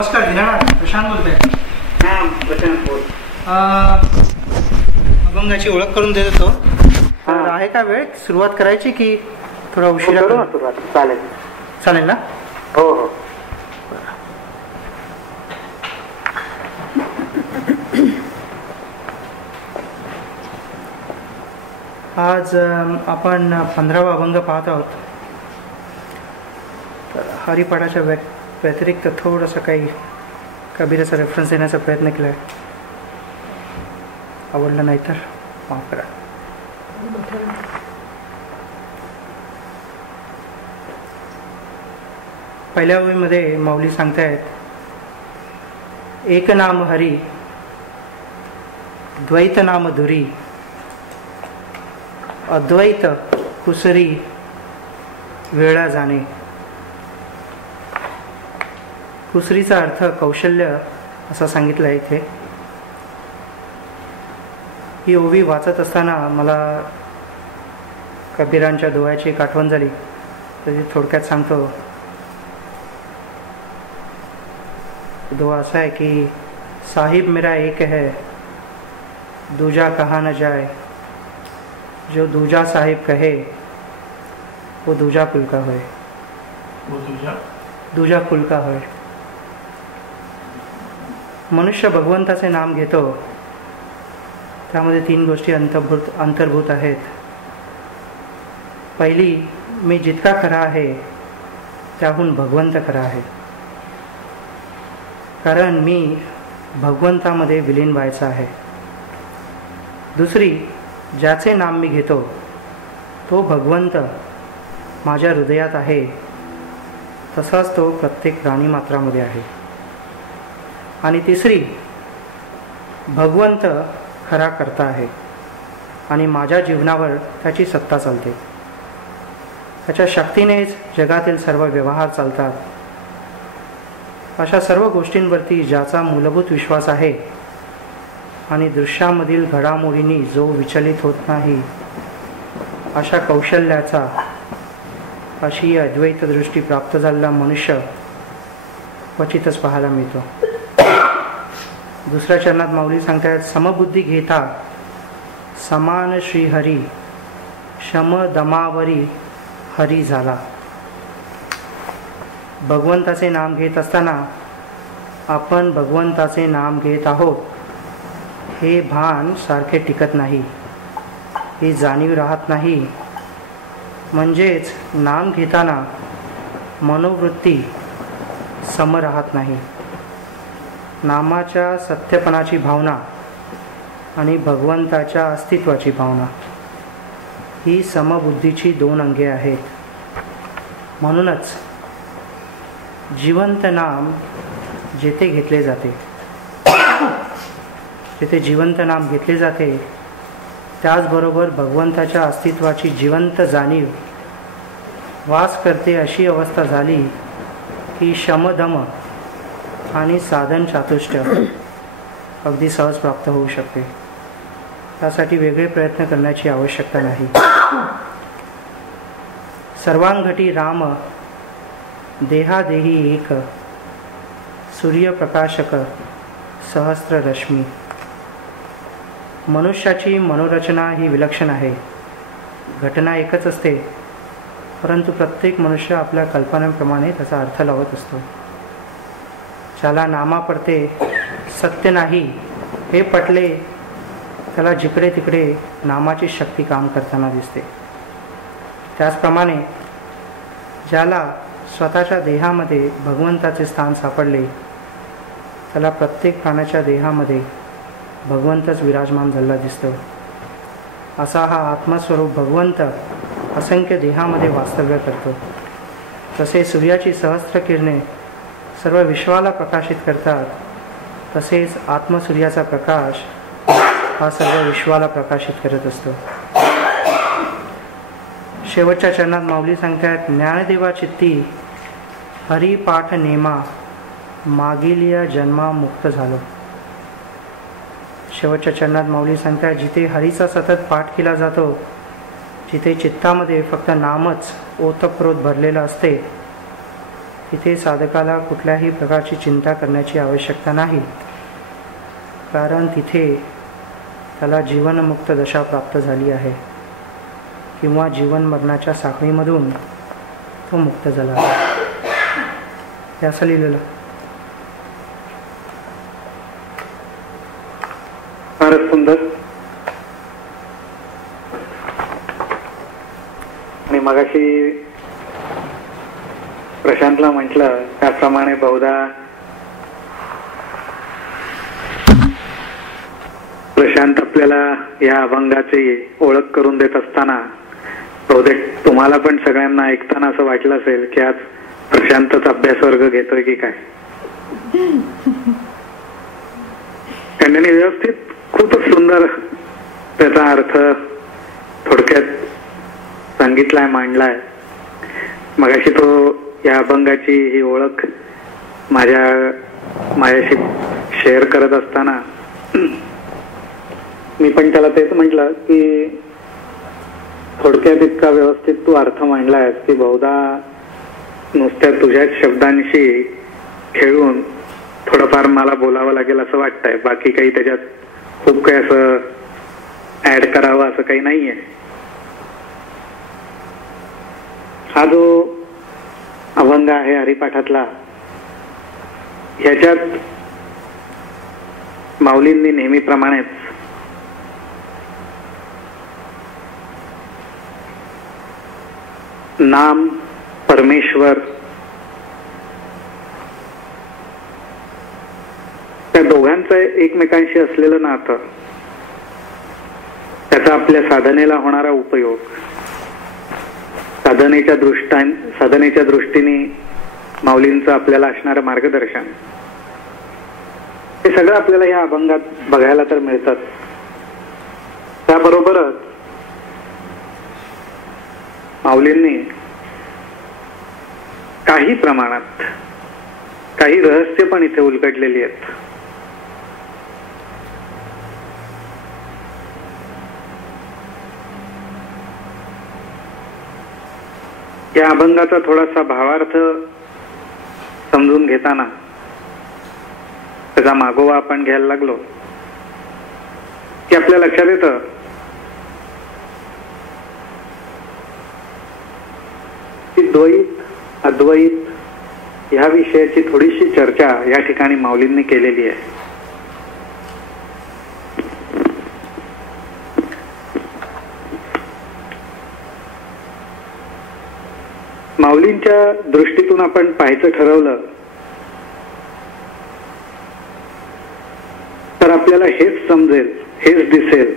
नमस्कार दीनानाथ, प्रशांत बोलतोय. हां प्रशांत बोल. अभंगाची ओळख करून देत होतो. तर आहे का वेळ सुरुवात करायची की थोडा उशिरा करू ना सुरुवात? चालेल चालेल ना? हो हो. आज आपण 15वा अभंग पाहत आहोत. तर हरिपाठाच्या व्यतिरिक्त थोडंसं काही कबीराचा रेफरन्स देण्याचा प्रयत्न केला आहे. आवडलं नाही तर माफ करा. पहिल्या ओळीमध्ये माऊली सांगतायत, एक नाम हरी द्वैत नाम धुरी अद्वैत कुसरी वेळा जाणे. कुसरीचा अर्थ कौशल्य असा सांगितलं आहे इथे. ही ओवी वाचत असताना मला कबीरांच्या दोह्याची एक आठवण झाली. तर ती थोडक्यात सांगतो. दोहा असा आहे की, साहिब मेरा एक है दूजा कहा न जाए, जो दूजा साहिब कहे वो दूजा कुल का होय. दूजा कुल का होय. मनुष्य भगवंताचे नाम घेतो, त्यामध्ये 3 गोष्टी अंतर्भूत आहेत. पहिली, मी जितका खरा आहे त्याहून भगवंत खरा आहे, कारण मी भगवंतामध्ये विलीन व्हायचा आहे. दुसरी, ज्याचे नाम मी घेतो तो भगवंत माझ्या हृदयात आहे, तसाच तो प्रत्येक प्राणीमात्रामध्ये आहे. आणि तिसरी, भगवंत खरा करता आहे आणि माझ्या जीवनावर त्याची सत्ता चालते. त्याच्या शक्तीनेच जगातील सर्व व्यवहार चालतात. अशा सर्व गोष्टींवरती ज्याचा मूलभूत विश्वास आहे आणि दृश्यामधील घडामोडींनी जो विचलित होत नाही, अशा कौशल्याचा, अशी अद्वैत दृष्टी प्राप्त झालेला मनुष्य क्वचितच पाहायला मिळतो. दुसऱ्या चरणात माऊली सांगतात, समबुद्धी घेता समान श्रीहरी शम दमावरी हरी झाला. भगवंताचे नाम घेत असताना आपण भगवंताचे नाम घेत आहोत हे भान सारखे टिकत नाही, ही जाणीव राहत नाही. म्हणजेच नाम घेताना मनोवृत्ती सम राहत नाही. नामाच्या सत्यपणाची भावना आणि भगवंताच्या अस्तित्वाची भावना ही समबुद्धीची 2 अंगे आहेत. म्हणूनच जिवंत नाम जेथे घेतले जाते, जेथे जिवंत नाम घेतले जाते, त्याचबरोबर भगवंताच्या अस्तित्वाची जिवंत जाणीव वास करते. अशी अवस्था झाली की शमदम आणि साधन चातुष्य अगदी सहज प्राप्त होऊ शकते. त्यासाठी वेगळे प्रयत्न करण्याची आवश्यकता नाही. सर्वांगठी राम देहादेही एक सूर्यप्रकाशक सहस्त्र रश्मी. मनुष्याची मनोरचना ही विलक्षण आहे. घटना एकच असते, परंतु प्रत्येक मनुष्य आपल्या कल्पनेप्रमाणे त्याचा अर्थ लावत असतो. ज्याला नामापडते सत्य नाही हे पटले, त्याला जिकडे तिकडे नामाची शक्ती काम करताना दिसते. त्याचप्रमाणे ज्याला स्वतःच्या देहामध्ये भगवंताचे स्थान सापडले, त्याला प्रत्येक प्राण्याच्या देहामध्ये भगवंतच विराजमान झालेला दिसतो. असा हा आत्मस्वरूप भगवंत असंख्य देहामध्ये वास्तव्य करतो. तसे सूर्याची सहस्त्र किरणे सर्व विश्वाला प्रकाशित करतात, तसेच आत्मसूर्याचा प्रकाश हा सर्व विश्वाला प्रकाशित करत असतो. शेवटच्या चरणात माऊली सांगतात, ज्ञानदेवा चित्ती हरी पाठ नेमा मागील जन्मा मुक्त झालो. शेवटच्या चरणात माऊली सांगतात, जिथे हरीचा सतत पाठ केला जातो, जिथे चित्तामध्ये फक्त नामच ओतप्रोत भरलेलं असते, तिथे साधकाला कुठल्याही प्रकारची चिंता करण्याची आवश्यकता नाही, कारण तिथे त्याला जीवनमुक्त दशा प्राप्त झाली आहे किंवा जीवन मरणाच्या साखळीमधून तो मुक्त झाला आहे. हे असं लिहिलेलं. फारच सुंदर. आणि मगाशी प्रशांतला म्हटलं त्याप्रमाणे बहुधा प्रशांत आपल्याला या अभंगाची ओळख करून देत असताना बहुतेक तुम्हाला पण सगळ्यांना ऐकताना असं वाटलं असेल की आज प्रशांतच अभ्यास वर्ग घेतोय की काय. त्यांनी व्यवस्थित खूपच सुंदर त्याचा अर्थ थोडक्यात सांगितलाय, मांडलाय. मगाशी तो या अभंगाची ही ओळख माझ्याशी शेअर करत असताना मी पण त्याला तेच म्हटलं की थोडक्यात इतका व्यवस्थित तू अर्थ मांडलायस की बहुधा नुसत्या तुझ्याच शब्दांशी खेळून थोडंफार मला बोलावं लागेल असं वाटतंय. बाकी काही त्याच्यात खूप काही असं ऍड करावं असं काही नाहीये. हा जो अभंग आहे हरिपाठातला, ह्याच्यात माऊलींनी नेहमीप्रमाणेच नाम, परमेश्वर, त्या दोघांचं एकमेकांशी असलेलं नातं, त्याचा आपल्या साधनेला होणारा उपयोग, साधनेच्या दृष्टीने माऊलींचं आपल्याला असणारं मार्गदर्शन, हे सगळं आपल्याला या अभंगात बघायला तर मिळतात. त्याबरोबरच माऊलींनी काही प्रमाणात काही रहस्य पण इथे उलगडलेली आहेत. या अभंगाचा थोडासा भावार्थ समजून घेताना त्याचा मागोवा आपण घ्यायला लागलो की आपल्या लक्षात येतं की द्वैत, अद्वैत ह्या विषयाची थोडीशी चर्चा या ठिकाणी माऊलींनी केलेली आहे. माऊलींच्या दृष्टीतून आपण पाहायचं ठरवलं तर आपल्याला हेच समजेल, हेच दिसेल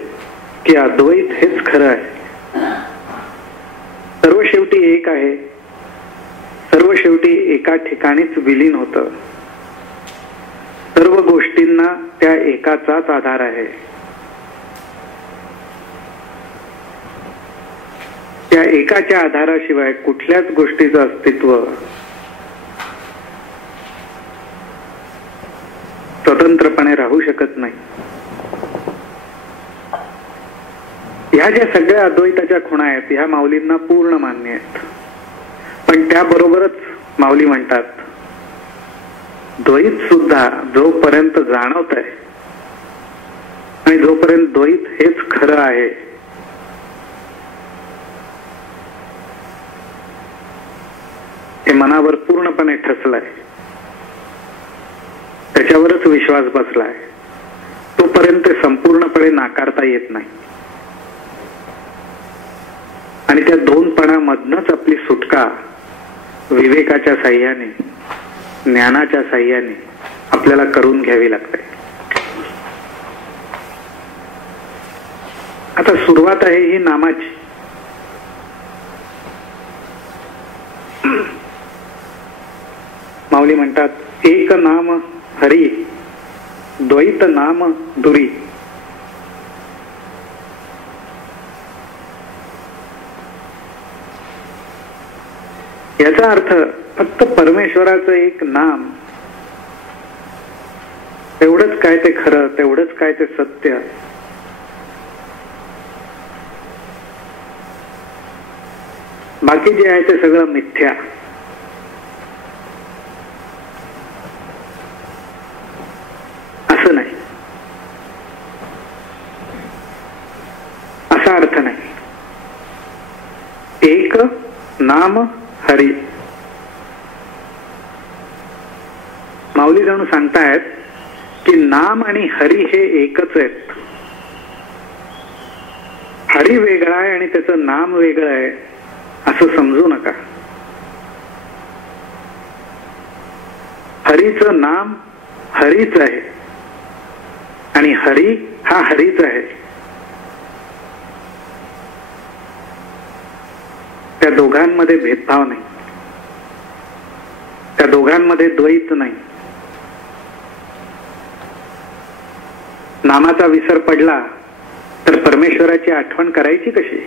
की अद्वैत हेच खरं आहे. सर्व शेवटी एक आहे, सर्व शेवटी एका ठिकाणीच विलीन होतं. सर्व गोष्टींना त्या एकाचाच आधार आहे. त्या एकाच्या आधाराशिवाय कुठल्याच गोष्टीचं अस्तित्व स्वतंत्रपणे राहू शकत नाही. ह्या ज्या सगळ्या अद्वैताच्या खुणा आहेत ह्या माऊलींना पूर्ण मान्य आहेत. पण त्याबरोबरच माऊली म्हणतात द्वैत सुद्धा जोपर्यंत जाणवत आहे आणि जोपर्यंत द्वैत हेच खरं आहे हे मनावर पूर्णपणे ठसलंय, त्याच्यावरच विश्वास बसलाय, तोपर्यंत संपूर्णपणे नाकारता येत नाही. आणि त्या दोनपणामधनच आपली सुटका विवेकाच्या साह्याने, ज्ञानाच्या साह्याने आपल्याला करून घ्यावी लागते. आता सुरुवात आहे ही नामाची. माऊली म्हणतात एक नाम हरी, द्वैत नाम दुरी. याचा अर्थ फक्त परमेश्वराचं एक नाम, तेवढंच काय ते खरं, तेवढंच काय ते सत्य. बाकी जे आहे ते सगळं मिथ्या. असं नाही, असा अर्थ नाही. एक नाम हरी. माऊली जणू सांगतायत की नाम आणि हरी हे एकच आहेत. हरी वेगळा आहे आणि त्याचं नाम वेगळं आहे असं समजू नका. हरीचं नाम हरीच आहे आणि हरी हा हरीच आहे. त्या दोघांमध्ये भेदभाव नाही, त्या दोघांमध्ये द्वैत नाही. नामाचा विसर पडला तर परमेश्वराची आठवण करायची कशी?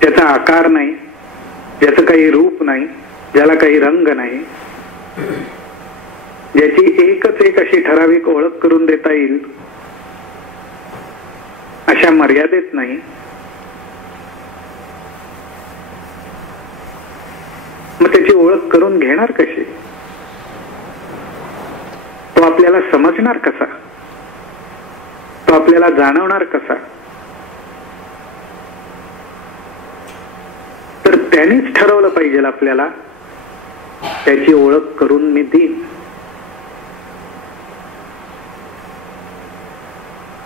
ज्याचा आकार नाही, ज्याचं काही रूप नाही, ज्याला काही रंग नाही, ज्याची एकच एक अशी ठराविक ओळख करून देता येईल अशा मर्यादेत नाही, मग त्याची ओळख करून घेणार कशी? तो आपल्याला समजणार कसा? तो आपल्याला जाणवणार कसा? तर त्यांनीच ठरवलं पाहिजे आपल्याला, त्याची ओळख करून मी देईन.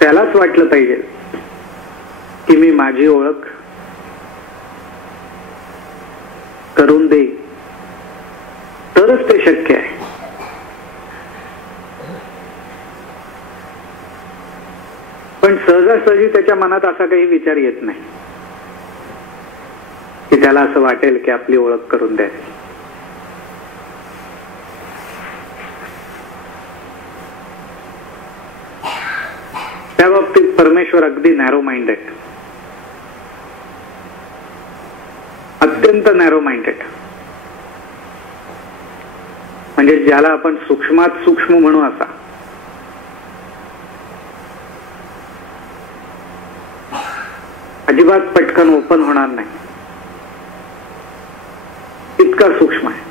त्यालाच वाटलं पाहिजे की मी माझी ओळख करून देईन, तरच ते शक्य आहे. पण सहजासहजी त्याच्या मनात असा काही विचार येत नाही की त्याला असं वाटेल की आपली ओळख करून द्यावी. त्या बाबतीत परमेश्वर अगदी नॅरो माइंडेड, अत्यंत नॅरो माइंडेड. म्हणजे ज्याला आपण सूक्ष्मात सूक्ष्म म्हणू असा. अजिबात पटकन ओपन होणार नाही, इतका सूक्ष्म आहे.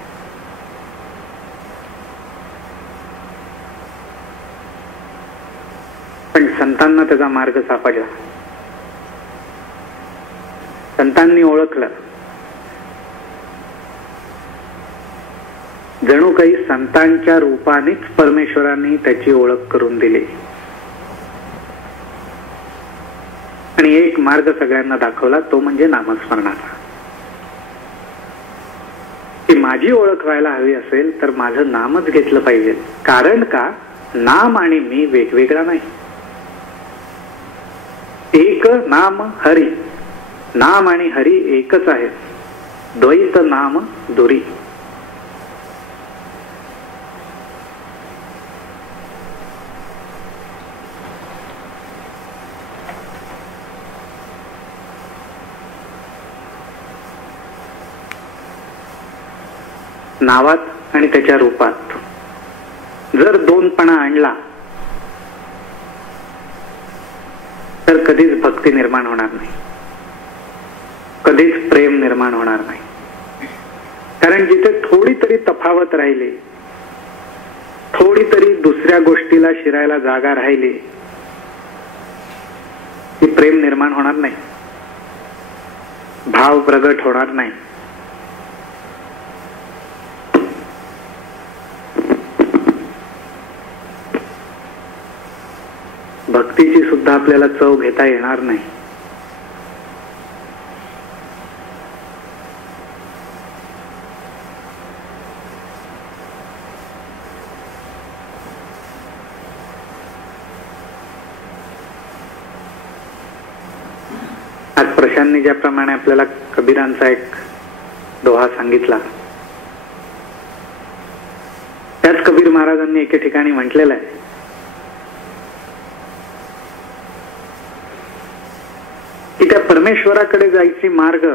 पण संतांना त्याचा मार्ग सापडला, संतांनी ओळखलं. जणू काही संतांच्या रूपानेच परमेश्वरांनी त्याची ओळख करून दिली आणि एक मार्ग सगळ्यांना दाखवला, तो म्हणजे नामस्मरणाचा. की माझी ओळख व्हायला हवी असेल तर माझं नामच घेतलं पाहिजे. कारण का? नाम आणि मी वेगवेगळा नाही. एक नाम हरी. नाम आणि हरी एकच आहे. द्वैत नाम दुरी. नावात आणि त्याच्या रूपात जर दोनपणा आणला तर कधीच भक्ती निर्माण होणार नाही, कधीच प्रेम निर्माण होणार नाही. कारण जिथे थोडी तरी तफावत राहिली, थोडी तरी दुसऱ्या गोष्टीला शिरायला जागा राहिली, ती प्रेम निर्माण होणार नाही, भाव प्रगट होणार नाही. भक्तीची सुद्धा आपल्याला चव घेता येणार नाही. आज प्रशांतनी ज्याप्रमाणे आपल्याला कबीरांचा एक दोहा सांगितला, त्याच कबीर महाराजांनी एके ठिकाणी म्हटलेलं आहे की त्या परमेश्वराकडे जायची मार्ग,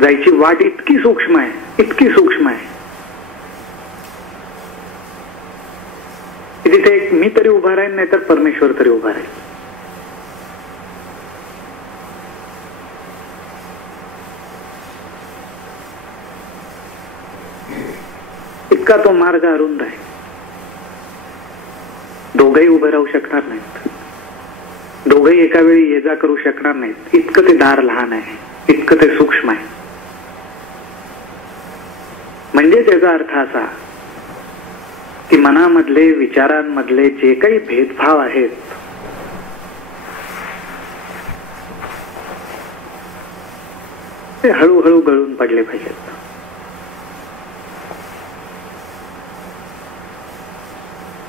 जायची वाट इतकी सूक्ष्म आहे, इतकी सूक्ष्म आहे की तिथे एक मी तरी उभा राहील, नाही तर परमेश्वर तरी उभा राहील. इतका तो मार्ग अरुंद आहे. दोघंही उभे राहू शकणार नाहीत, दोघंही एका वेळी ये जा करू शकणार नाहीत. इतकं ते दार लहान आहे, इतकं ते सूक्ष्म आहे. म्हणजे त्याचा अर्थ असा की मनामधले, विचारांमधले जे काही भेदभाव आहेत ते हळूहळू गळून पडले पाहिजेत.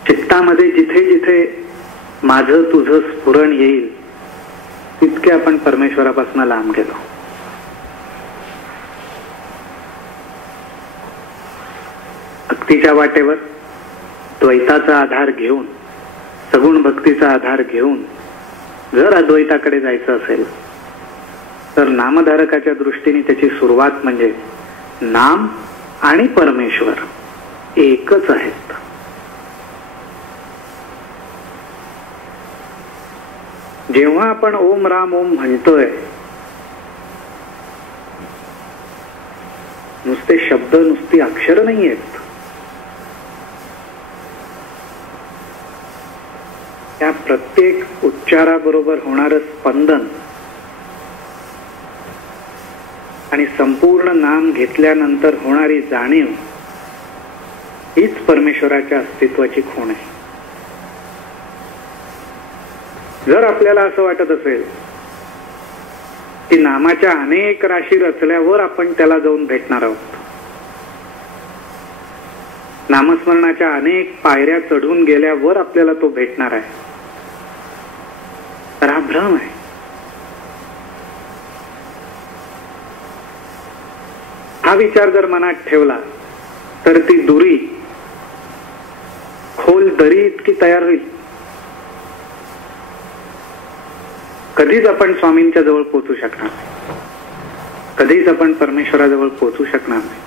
चित्तामध्ये जिथे जिथे माझं तुझं स्फुरण येईल तितके आपण परमेश्वरापासून लांब गेलो. भक्तीच्या वाटेवर द्वैताचा आधार घेऊन, सगुण भक्तीचा आधार घेऊन जर अद्वैताकडे जायचं असेल तर नामधारकाच्या दृष्टीने त्याची सुरुवात म्हणजे नाम आणि परमेश्वर एकच आहेत. जेव्हा आपण ओम राम ओम म्हणतोय, नुसते शब्द, नुसती अक्षर नाही आहेत. त्या प्रत्येक उच्चाराबरोबर होणारं स्पंदन आणि संपूर्ण नाम घेतल्यानंतर होणारी जाणीव हीच परमेश्वराच्या अस्तित्वाची खूण आहे. जर आपल्याला असं वाटत असेल की नामाच्या अनेक राशी रचल्यावर आपण त्याला जाऊन भेटणार आहोत, नामस्मरणाच्या अनेक पायऱ्या चढून गेल्यावर आपल्याला तो भेटणार आहे, तर हा भ्रम आहे. हा विचार जर मनात ठेवला तर ती दुरी खोल दरी इतकी तयार होईल. कधीच आपण स्वामींच्या जवळ पोहोचू शकणार नाही, कधीच आपण परमेश्वराजवळ पोहोचू शकणार नाही.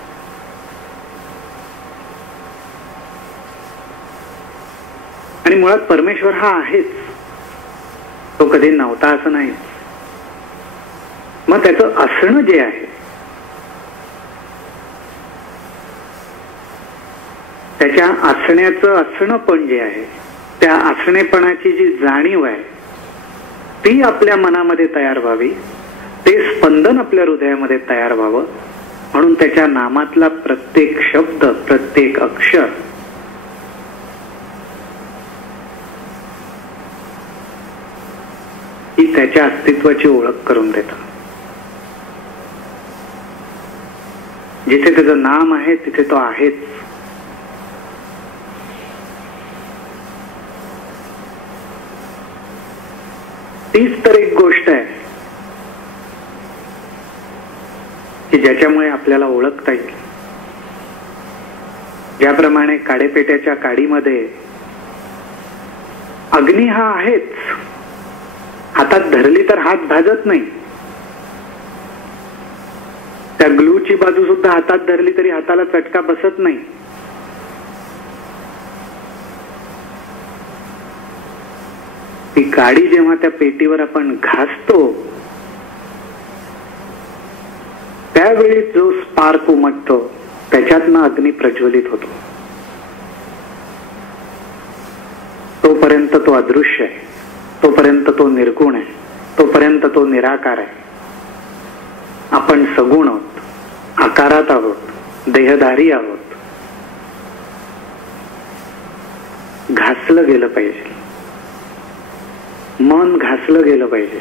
आणि मुळात परमेश्वर हा आहेच, तो कधी नव्हता असं नाही. मग त्याचं असणं जे आहे, त्याच्या असण्याचं असणं पण जे आहे, त्या असणेपणाची जी जाणीव आहे ती आपल्या मनामध्ये तयार व्हावी, ते स्पंदन आपल्या हृदयामध्ये तयार व्हावं, म्हणून त्याच्या नामातला प्रत्येक शब्द, प्रत्येक अक्षर ही त्याच्या अस्तित्वाची ओळख करून देतं. जिथे त्याचं नाम आहे तिथे तो आहेच. तीच तर एक गोष्ट आहे की ज्याच्यामुळे आपल्याला ओळखता येईल. ज्याप्रमाणे काडेपेट्याच्या काडीमध्ये अग्नी हा आहेच, हातात धरली तर हात भाजत नाही. त्या ग्लूची बाजू सुद्धा हातात धरली तरी हाताला चटका बसत नाही. ती काडी जेव्हा त्या पेटीवर आपण घासतो त्यावेळी जो स्पार्क उमटतो त्याच्यातनं अग्नी प्रज्वलित होतो. तोपर्यंत तो अदृश्य आहे, तोपर्यंत तो निर्गुण आहे, तोपर्यंत तो निराकार आहे. आपण सगुण आहोत, आकारात आहोत, देहधारी आहोत. घासलं गेलं पाहिजे, मन घासलं गेलं पाहिजे,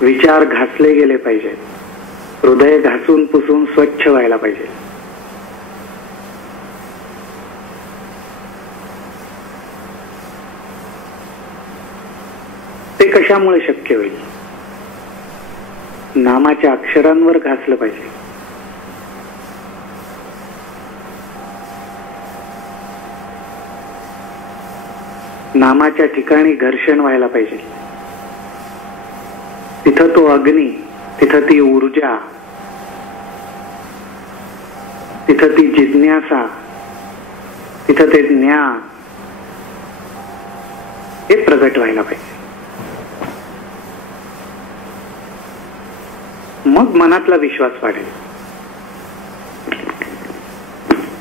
विचार घासले गेले पाहिजे, हृदय घासून पुसून स्वच्छ व्हायला पाहिजे. ते कशामुळे शक्य होईल? नामाच्या अक्षरांवर घासलं पाहिजे. नामाच्या ठिकाणी घर्षण व्हायला पाहिजे. तिथं तो अग्नी, तिथं ती ऊर्जा, तिथं ती जिज्ञासा, तिथं ते ज्ञान हे प्रगट व्हायला पाहिजे. मग मनातला विश्वास वाढेल,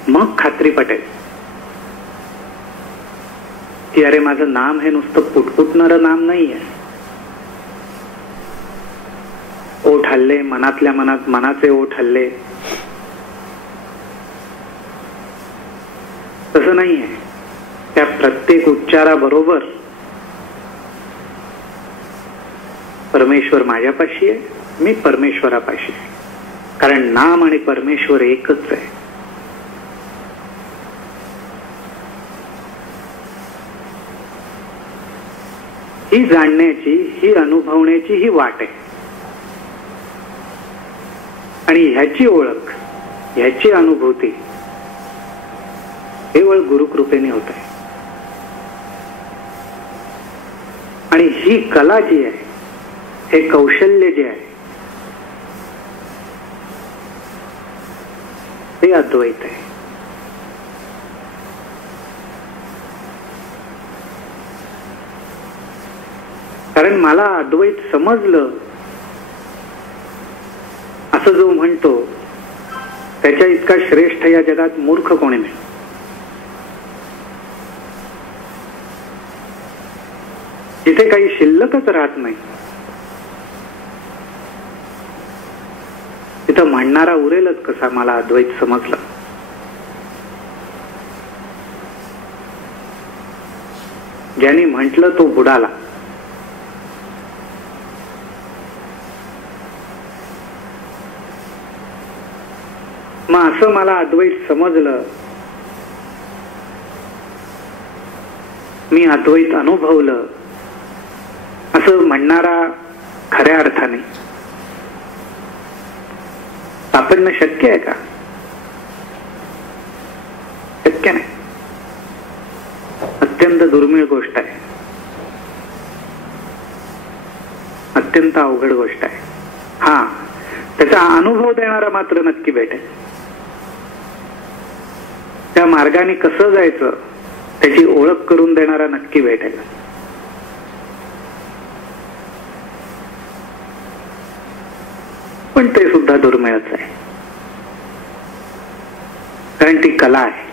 मग खात्री पटेल. की अरे माझं नाम हे नुसतं पुटपुटणारं नाम नाहीये. ओठ हल्ले, मनातल्या मनात मनाचे ओठ हल्ले, तसं नाहीये. त्या प्रत्येक उच्चाराबरोबर परमेश्वर माझ्यापाशी आहे, मी परमेश्वरापाशी आहे. कारण नाम आणि परमेश्वर एकच आहे. ही जाणण्याची, ही अनुभवण्याची ही वाट आहे. आणि ह्याची ओळख, ह्याची अनुभूती केवळ गुरुकृपेने होत आहे. आणि ही कला जी आहे, हे कौशल्य जे आहे, ते अद्वैत आहे. कारण मला अद्वैत समजलं असं जो म्हणतो त्याच्या इतका श्रेष्ठ या जगात मूर्ख कोणी नाही. जिथे काही शिल्लकच राहत नाही तिथं म्हणणारा उरेलच कसा मला अद्वैत समजलं. ज्यांनी म्हटलं तो बुडाला. मग असं मला अद्वैत समजलं, मी अद्वैत अनुभवलं असं म्हणणारा खऱ्या अर्थाने सापडणं शक्य आहे का? शक्य नाही. अत्यंत दुर्मिळ गोष्ट आहे, अत्यंत अवघड गोष्ट आहे. हा, त्याचा अनुभव देणारा मात्र नक्की भेटेल. त्या मार्गाने कसं जायचं त्याची ओळख करून देणारा नक्की भेटेल. पण ते सुद्धा दुर्मिळच आहे. कारण ती कला आहे.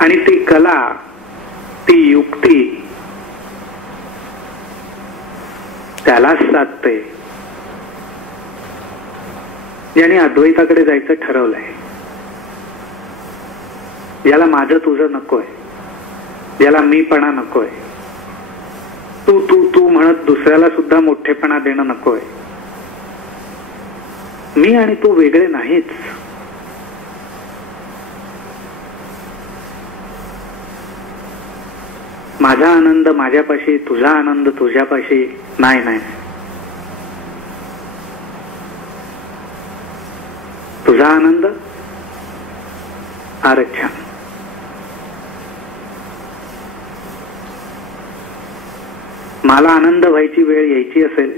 आणि ती कला, ती युक्ती त्यालाच साधते ज्याने अद्वैताकडे जायचं ठरवलंय. ज्याला माझं तुझं नकोय, ज्याला मीपणा नकोय, तू तू तू म्हणत दुसऱ्याला सुद्धा मोठेपणा देणं नकोय. मी आणि तू वेगळे नाहीच. माझा आनंद माझ्यापाशी, तुझा आनंद तुझ्यापाशी नाही. नाही, तुझा आनंद फारच छान. मला आनंद व्हायची वेळ यायची असेल,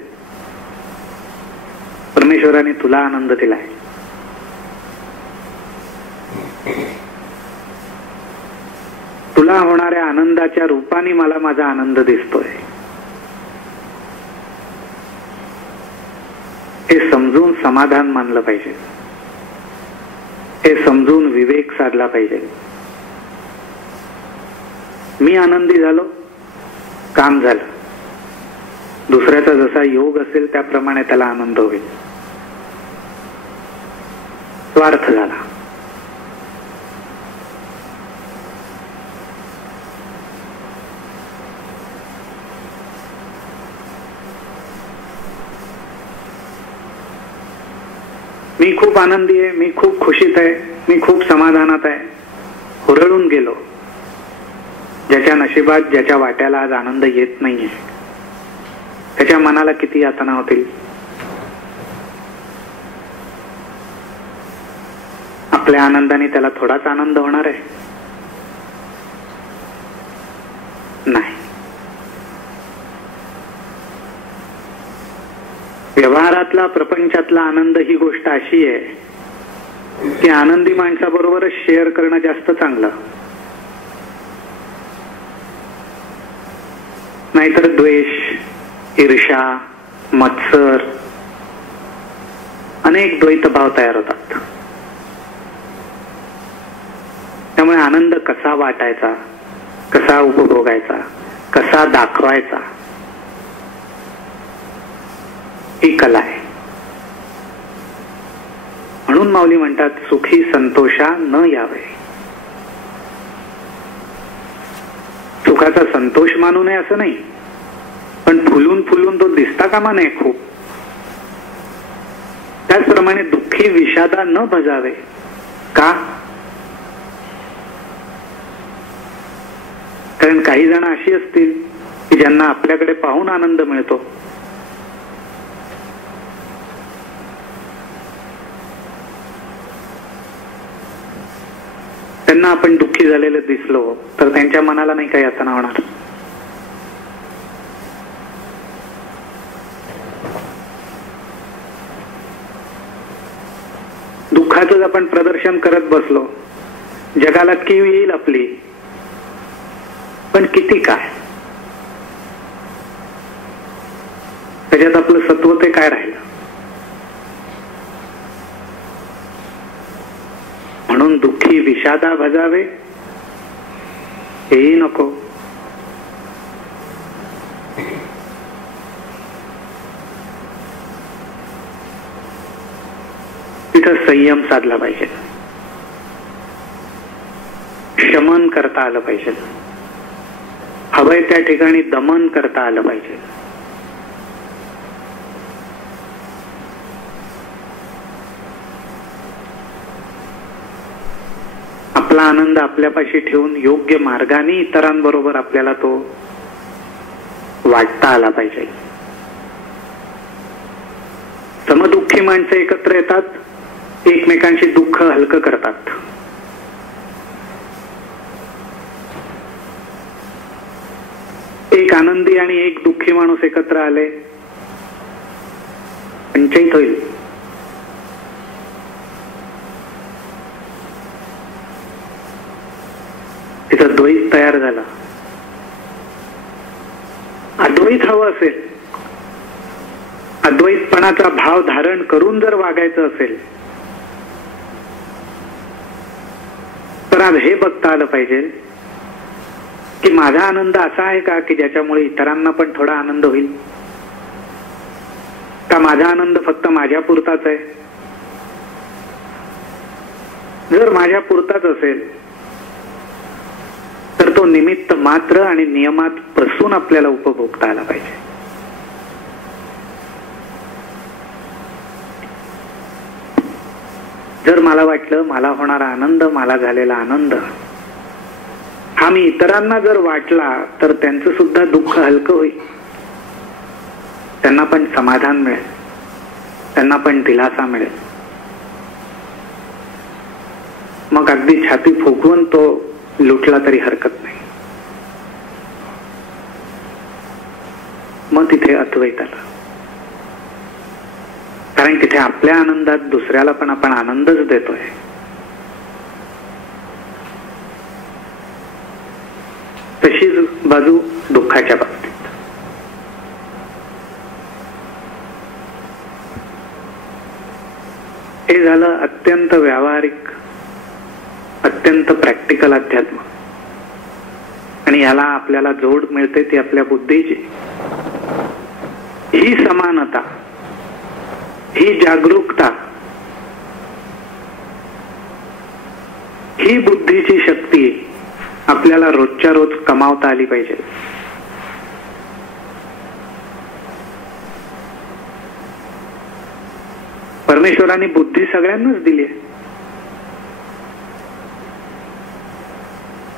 परमेश्वराने तुला आनंद दिलाय. तुला होणाऱ्या आनंदाच्या रूपाने मला माझा आनंद दिसतोय. हे समजून समाधान मानलं पाहिजे. हे समजून विवेक साधला पाहिजे. मी आनंदी झालो, काम झालं. दुसऱ्याचा जसा योग असेल त्याप्रमाणे त्याला आनंद होईल. स्वार्थ झाला. मी खूप आनंदी आहे, मी खूप खुशीत आहे, मी खूप समाधानात आहे, हुरळून गेलो. ज्याच्या नशिबात, ज्याच्या वाट्याला आज आनंद येत नाहीये, त्याच्या मनाला किती यातना होतील. आपल्या आनंदाने त्याला थोडाच आनंद होणार आहे? नाही. व्यवहारातला, प्रपंचातला आनंद ही गोष्ट अशी आहे की आनंदी माणसाबरोबरच शेअर करणं जास्त चांगलं. नाहीतर द्वेष, ईर्ष्या, मत्सर, अनेक द्वैतभाव तयार होतात. त्यामुळे आनंद कसा वाटायचा कसा उपभोगायचा, कसा दाखवायचा, ही कला आहे. म्हणून माऊली म्हणतात सुखी संतोषा न यावे. सुखाचा संतोष मानू नये असं नाही, पण फुलून फुलून तो दिसता कामा नये खूप. त्याचप्रमाणे दुःखी विषादा न भजावे. का? कारण काही जण अशी असतील की ज्यांना आपल्याकडे पाहून आनंद मिळतो. त्यांना आपण दुःखी झालेलं दिसलो तर त्यांच्या मनाला नाही काही यातना होणार. दुःखाच आपण प्रदर्शन करत बसलो, जगाला कीव येईल आपली, पण किती काय? त्याच्यात आपलं सत्व ते काय राहिलं? म्हणून दुःखी विषादा भजावे हेही नको. तिथं संयम साधला पाहिजे, शमन करता आलं पाहिजे, हवंय त्या ठिकाणी दमन करता आलं पाहिजे. आपला आनंद आपल्यापाशी ठेवून योग्य मार्गाने इतरांबरोबर आपल्याला तो वाटता आला पाहिजे. समदुःखी माणसं एकत्र येतात, एकमेकांशी दुःख हलकं करतात. एक आनंदी आणि एक दुःखी माणूस एकत्र आले, पंचायत होईल. तिथं द्वैत तयार झाला. अद्वैत हवं असेल, अद्वैतपणाचा भाव धारण करून जर वागायचं असेल तर आज हे बघता आलं पाहिजे की माझा आनंद असा आहे का की ज्याच्यामुळे इतरांना पण थोडा आनंद होईल, का माझा आनंद फक्त माझ्या पुरताच आहे? जर माझ्या पुरताच असेल तर तो निमित्त मात्र आणि नियमात बसून आपल्याला उपभोगता आला पाहिजे. जर मला वाटलं मला होणारा आनंद, मला झालेला आनंद हा मी इतरांना जर वाटला तर त्यांचं सुद्धा दुःख हलकं होईल, त्यांना पण समाधान मिळेल, त्यांना पण दिलासा मिळेल. मग अगदी छाती फुगवून तो लुटला तरी हरकत नाही. मग तिथे अद्वैत आला. कारण तिथे आपल्या आनंदात दुसऱ्याला पण आपण आनंदच देतोय. तशीच बाजू दुःखाच्या बाबतीत. हे झालं अत्यंत व्यावहारिक, अत्यंत प्रॅक्टिकल अध्यात्म. आणि याला आपल्याला जोड मिळते ती आपल्या बुद्धीची. ही समानता, ही जागरूकता, ही बुद्धीची शक्ती आपल्याला रोजच्या रोज कमावता आली पाहिजे. परमेश्वराने बुद्धी सगळ्यांनाच दिली आहे.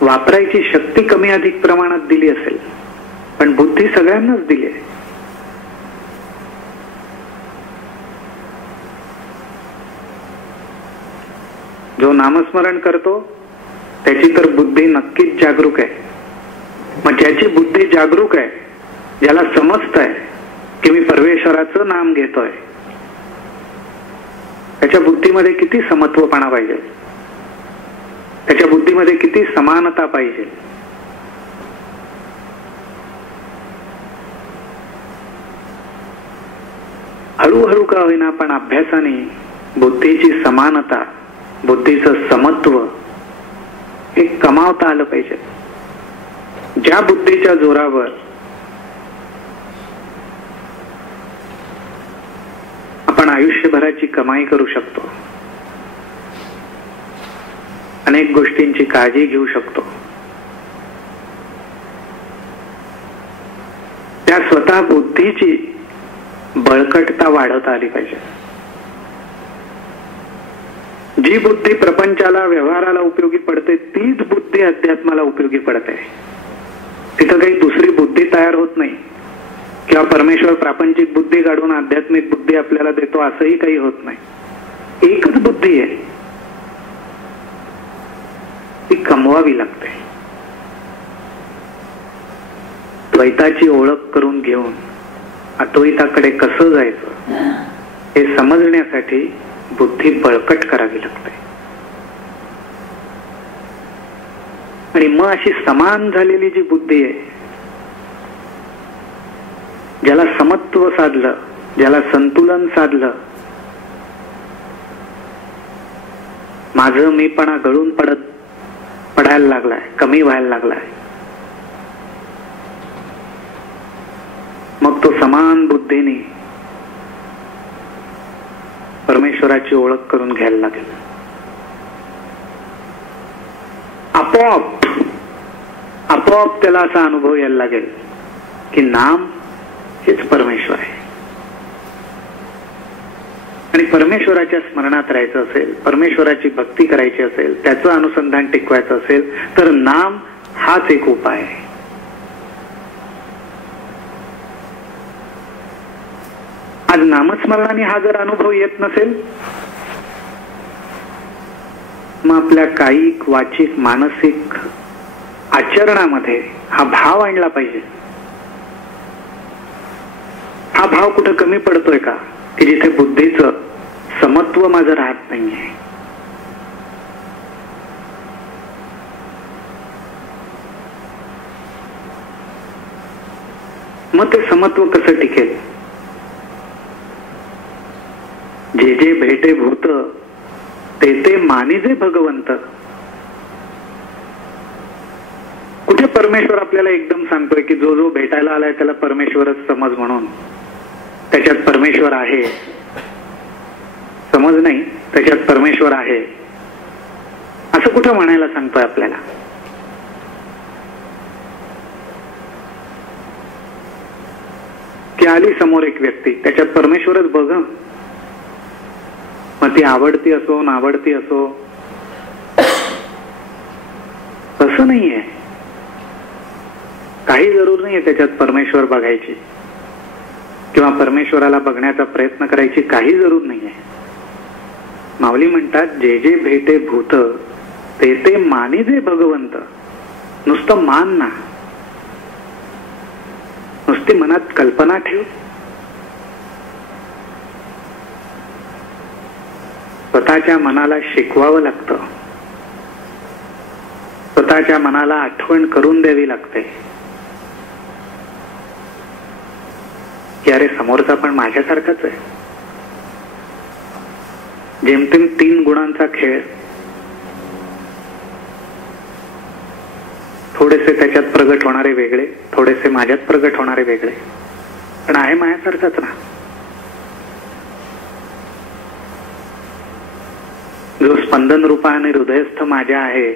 वापरायची शक्ती कमी अधिक प्रमाणात दिली असेल, पण बुद्धी सगळ्यांनाच दिली आहे. जो नामस्मरण करतो त्याची तर बुद्धी नक्कीच जागरूक आहे. मग ज्याची बुद्धी जागरूक आहे, ज्याला समजत आहे की मी परमेश्वराचं नाम घेतोय, त्याच्या बुद्धीमध्ये किती समत्वपणा पाहिजे, त्याच्या बुद्धीमध्ये किती समानता पाहिजे. हळूहळू का होईना पण अभ्यासाने बुद्धीची समानता, बुद्धीचं समत्व हे कमावता आलं पाहिजे. ज्या बुद्धीच्या जोरावर आपण आयुष्यभराची कमाई करू शकतो, अनेक गोष्टींची काळजी घेऊ शकतो, त्या स्वतः बुद्धीची बळकटता वाढवता आली पाहिजे. जी बुद्धी प्रपंचाला, व्यवहाराला उपयोगी पडते, तीच बुद्धी अध्यात्माला उपयोगी पडते. तिथं काही दुसरी बुद्धी तयार होत नाही किंवा परमेश्वर प्रापंचिक बुद्धी काढून आध्यात्मिक बुद्धी आपल्याला देतो असंही काही होत नाही. एकच बुद्धी आहे, ती कमवावी लागते. द्वैताची ओळख करून घेऊन अद्वैताकडे कसं जायचं हे समजण्यासाठी बुद्धी बळकट करावी लागते. आणि मग अशी समान झालेली जी बुद्धी आहे, ज्याला समत्व साधलं, ज्याला संतुलन साधलं, माझं मीपणा गळून पडायला लागलाय, कमी व्हायला लागलाय, मग तो समान बुद्धीने परमेश्वराची ओळख करून घ्यायला लागेल. आपोआप त्याला असा अनुभव यायला लागेल की नाम हेच परमेश्वर आहे. आणि परमेश्वराच्या स्मरणात राहायचं असेल, परमेश्वराची भक्ती करायची असेल, त्याचं अनुसंधान टिकवायचं असेल तर नाम हाच एक उपाय आहे. आज नामस्मरणाने हा जर अनुभव येत नसेल, मग आपल्या कायिक, वाचिक, मानसिक आचरणामध्ये हा भाव आणला पाहिजे. हा भाव कुठं कमी पडतोय का, की जिथे बुद्धीचं समत्व माझं राहत नाहीये. मग ते समत्व कसं टिकेल? जे जे भेटे भूत ते ते मानिजे भगवंत. कुठे परमेश्वर आपल्याला एकदम सांगतोय की जो जो भेटायला आलाय त्याला परमेश्वरच समज म्हणून, त्याच्यात परमेश्वर आहे समज नाही, त्याच्यात परमेश्वर आहे असं कुठं म्हणायला सांगतोय आपल्याला? की आली समोर एक व्यक्ती, त्याच्यात परमेश्वरच बघ, मग ती आवडती असो नावडती असो, तसं नाहीये. काही जरूर नाहीये त्याच्यात परमेश्वर बघायची किंवा परमेश्वराला बघण्याचा प्रयत्न करायची काही जरूर नाहीये. माऊली म्हणतात, जे जे भेटे भूत ते ते मानिजे भगवंत. नुसतं मान ना, नुसती मनात कल्पना ठेव. स्वतःच्या मनाला शिकवावं लागतं, स्वतःच्या मनाला आठवण करून द्यावी लागते की अरे समोरचा पण माझ्यासारखाच आहे. जेमतेम 3 गुणांचा खेळ, थोडेसे त्याच्यात प्रगट होणारे वेगळे, थोडेसे माझ्यात प्रगट होणारे वेगळे, पण आहे माझ्यासारखाच ना. जो स्पंदन रूपाने हृदयस्थ माझ्या आहे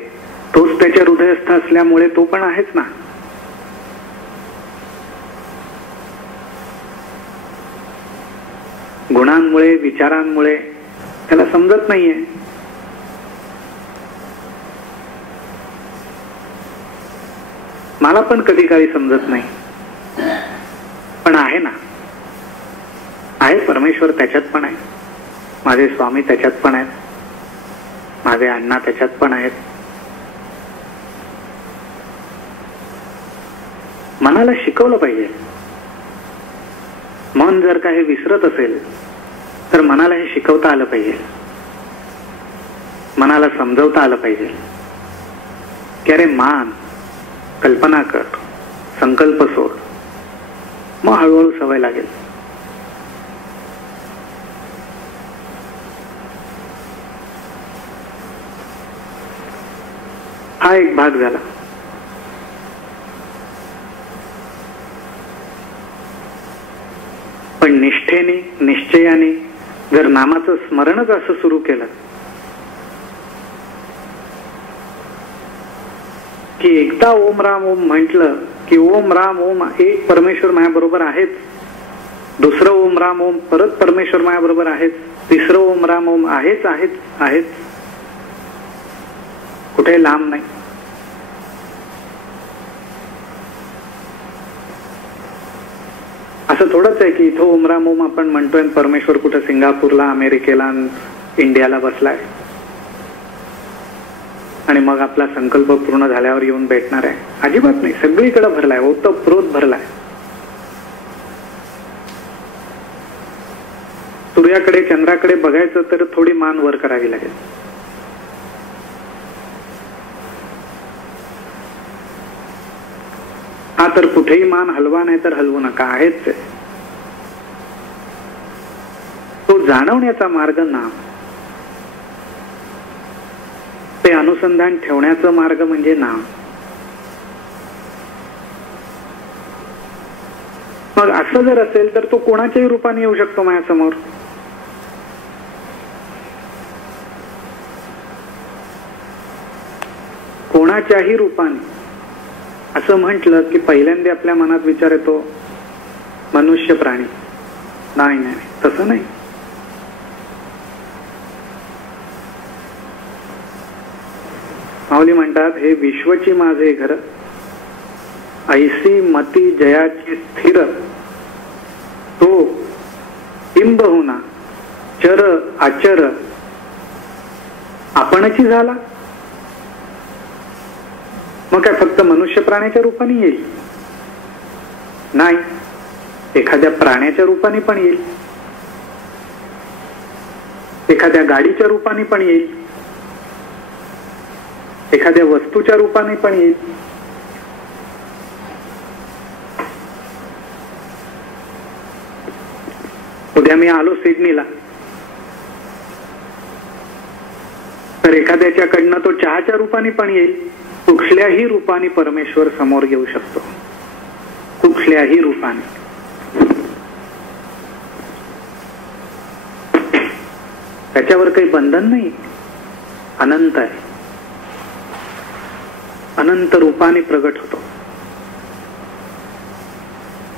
तोच त्याच्या हृदयस्थ असल्यामुळे तो पण आहेच ना. गुणांमुळे, विचारांमुळे त्याला समजत नाहीये. मला पण कधी काही समजत नाही, पण आहे ना, आहे परमेश्वर त्याच्यात पण आहे, माझे स्वामी त्याच्यात पण आहेत, माझे अण्णा त्याच्यात पण आहेत. मनाला शिकवलं पाहिजे. मन जर का हे विसरत असेल तर मनाला हे शिकवता आलं पाहिजे, मनाला समजवता आलं पाहिजे की अरे मान, कल्पना कर, संकल्प सोड, मग हळूहळू सवय लागेल. हा एक भाग झाला. निष्ठेने निश्चयाने जर नामाचं स्मरणच असं सुरू केलं की एकदा ओम राम ओम म्हटलं की ओम राम ओम एक परमेश्वर माझ्याबरोबर आहेच, दुसरं ओम राम ओम परत परमेश्वर माझ्याबरोबर आहेच, तिसरं ओम राम ओम आहेच आहेच आहेच, कुठे लांब नाही. असं थोडंच आहे की इथं ओम राम ओम आपण म्हणतोय परमेश्वर कुठं सिंगापूरला, अमेरिकेला, इंडियाला बसलाय आणि मग आपला संकल्प पूर्ण झाल्यावर येऊन भेटणार आहे. अजिबात नाही. सगळीकडे भरलाय, ओतप्रोत भरलाय. सूर्याकडे चंद्राकडे बघायचं तर थोडी मान वर करावी लागेल. हा तर कुठेही मान हलवा नाही तर हलवू नका, आहेच. तो जाणवण्याचा मार्ग नाम, ते अनुसंधान ठेवण्याचा मार्ग म्हणजे नाम. मग असं जर असेल तर तो कोणाच्याही रूपाने येऊ शकतो माझ्यासमोर. कोणाच्याही रूपाने. असं म्हटलं की पहिल्यांदा आपल्या मनात विचार येतो मनुष्य प्राणी. नाही नाही, तसं नाही. माऊली म्हणतात, हे विश्वची माझे घर, ऐसी मती जयाची स्थिर, तो बिंबहुना चर आचर आपणची झाला. मग काय फक्त मनुष्य प्राण्याच्या रूपाने येईल? नाही, एखाद्या प्राण्याच्या रूपाने पण येईल, एखाद्या गाडीच्या रूपाने पण येईल, एखाद्या वस्तूच्या रूपाने पण येईल. उद्या मी आलो सिडनीला तर एखाद्याच्याकडनं तो चहाच्या रूपाने पण येईल. कुठल्याही रूपाने परमेश्वर समोर येऊ शकतो, कुठल्याही रूपाने. त्याच्यावर काही बंधन नाही. अनंत आहे, अनंत रूपाने प्रगट होतो.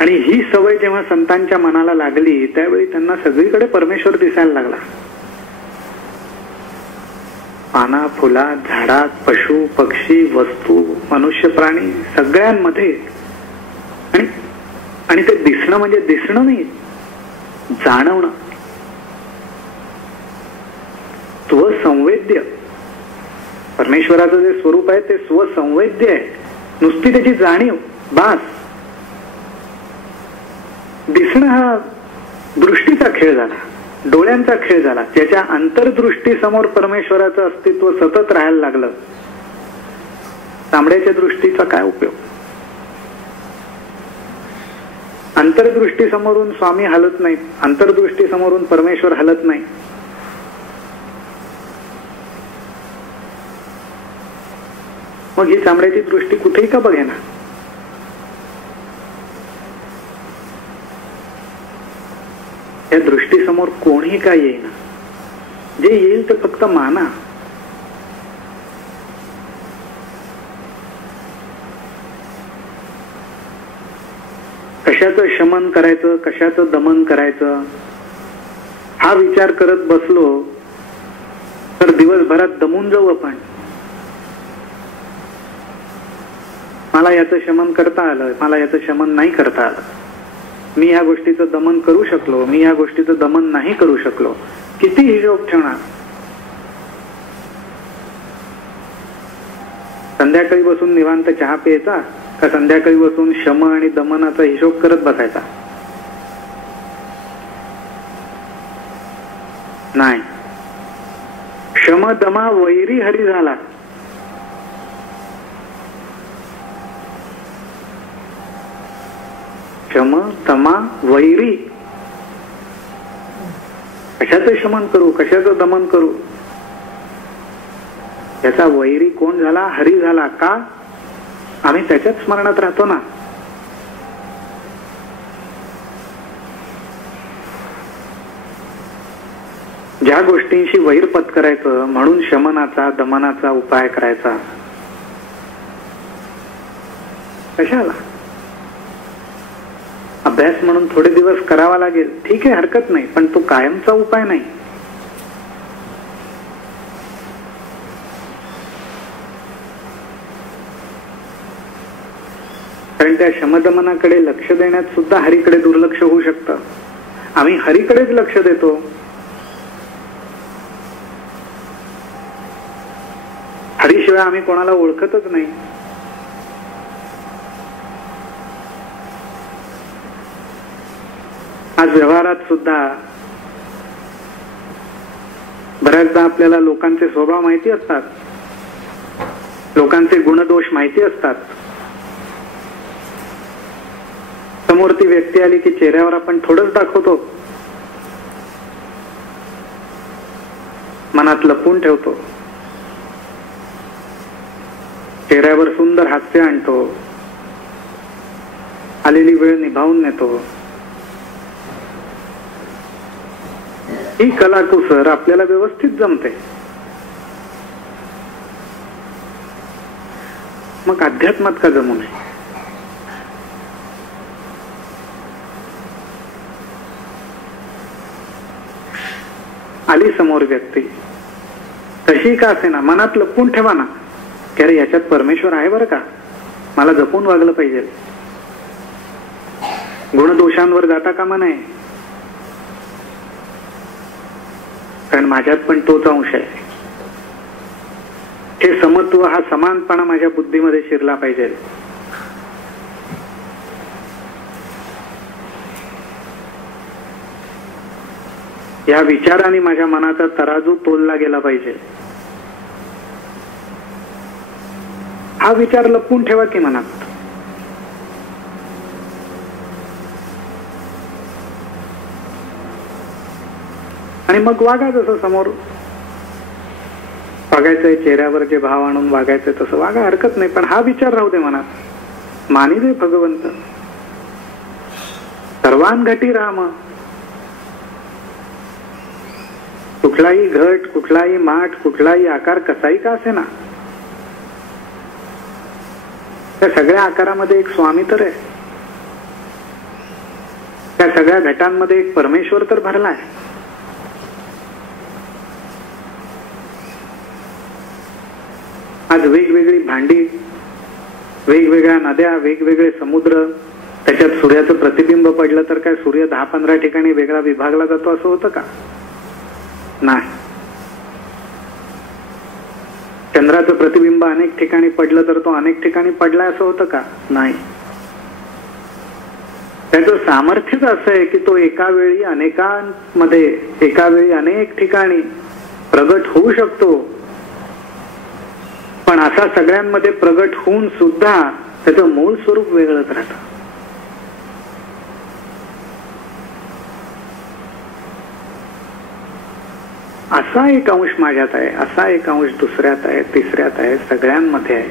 आणि ही सवय जेव्हा संतांच्या मनाला लागली त्यावेळी त्यांना सगळीकडे परमेश्वर दिसायला लागला. पाना, फुलात, झाडात, पशु पक्षी, वस्तू, मनुष्य प्राणी सगळ्यांमध्ये. आणि ते दिसणं म्हणजे दिसणं नाही, जाणवणं. स्वसंवेद्य परमेश्वराचं जे स्वरूप आहे ते स्वसंवेद्य आहे. नुसती त्याची जाणीव बास. दिसणं हा दृष्टीचा खेळ झाला, डोळ्यांचा खेळ झाला. ज्याच्या अंतर्दृष्टी समोर परमेश्वराचं अस्तित्व सतत राहायला लागलं, तांबड्याच्या दृष्टीचा काय उपयोग? अंतर्दृष्टी समोरून स्वामी हलत नाही, अंतर्दृष्टी समोरून परमेश्वर हलत नाही. मग ही तांबड्याची दृष्टी कुठेही का बघेना? या दृष्टीसमोर कोणीही काय येईना. जे येईल ते फक्त माना. कशाचं शमन करायचं, कशाचं दमन करायचं हा विचार करत बसलो तर दिवसभरात दमून जाऊ आपण. मला याचं शमन करता आलं, मला याचं शमन नाही करता आलं. मी ह्या गोष्टीचं दमन करू शकलो, मी ह्या गोष्टीचं दमन नाही करू शकलो. किती हिशोब ठेवणार? संध्याकाळी बसून निवांत चहा प्यायचा का संध्याकाळी बसून शम आणि दमनाचा हिशोब करत बसायचा? नाही. शम दमा वैरी हरी झाला. शम तमा वैरी. कशाचं शमन करू, कशाचं दमन करू? याचा वैरी कोण झाला? हरी झाला. का? आम्ही त्याच्याच स्मरणात राहतो ना. ज्या गोष्टींशी वैर पत्करायचं म्हणून शमनाचा दमनाचा उपाय करायचा, कशाला? अभ्यास म्हणून थोडे दिवस करावा लागेल, ठीक आहे, हरकत नाही, पण तो कायमचा उपाय नाही. कारण त्या शमदमनाकडे लक्ष देण्यात सुद्धा हरीकडे दुर्लक्ष होऊ शकतं. आम्ही हरीकडेच लक्ष देतो. हरीशिवाय आम्ही कोणाला ओळखतच नाही. आज व्यवहारात सुद्धा बऱ्याचदा आपल्याला लोकांचे स्वभाव माहिती असतात, लोकांचे गुणदोष माहिती असतात. समोर ती व्यक्ती आली की चेहऱ्यावर आपण थोडंच दाखवतो, मनात लपवून ठेवतो, चेहऱ्यावर सुंदर हास्य आणतो, आलेली वेळ निभावून नेतो. ही कलाकुसर आपल्याला व्यवस्थित जमते. मग अध्यात्मात का जमू नये? आली समोर व्यक्ती, कशी का असेना, मनात लपवून ठेवा ना की अरे याच्यात परमेश्वर आहे बरं का, मला जपून वागलं पाहिजे. गुणदोषांवर जाता कामा नये, कारण माझ्यात पण तोच अंश आहे. हे समत्व, हा समानपणा माझ्या बुद्धीमध्ये शिरला पाहिजे. या विचाराने माझ्या मनाचा तराजू तोलला गेला पाहिजे. हा विचार लपवून ठेवा की मनात. आणि मग वागा जसं समोर वागायचंय, चेहऱ्यावर जे भाव आणून वागायचंय तसं वागा, हरकत नाही, पण हा विचार राहू दे मनात, मानी दे भगवंत, सर्वांघटी राम. कुठलाही घट, कुठलाही माठ, कुठलाही आकार कसाही का असे ना, त्या सगळ्या आकारामध्ये एक स्वामी तर आहे, त्या सगळ्या घटांमध्ये एक परमेश्वर तर भरलाय. आज वेगवेगळी भांडी, वेगवेगळ्या नद्या, वेगवेगळे समुद्र, त्याच्यात सूर्याचं प्रतिबिंब पडलं तर काय सूर्य 10-15 ठिकाणी वेगळा विभागला जातो असं होतं का? नाही. चंद्राचं प्रतिबिंब अनेक ठिकाणी पडलं तर तो अनेक ठिकाणी पडलाय असं होतं का? नाही. त्याचं सामर्थ्यच असं आहे की तो एका वेळी अनेकांमध्ये, एका वेळी अनेक ठिकाणी प्रगट होऊ शकतो. पण असा सगळ्यांमध्ये प्रगट होऊन सुद्धा त्याचं मूळ स्वरूप वेगळंच राहतं. असा एक अंश माझ्यात आहे, असा एक अंश दुसऱ्यात आहे, तिसऱ्यात आहे, सगळ्यांमध्ये आहे.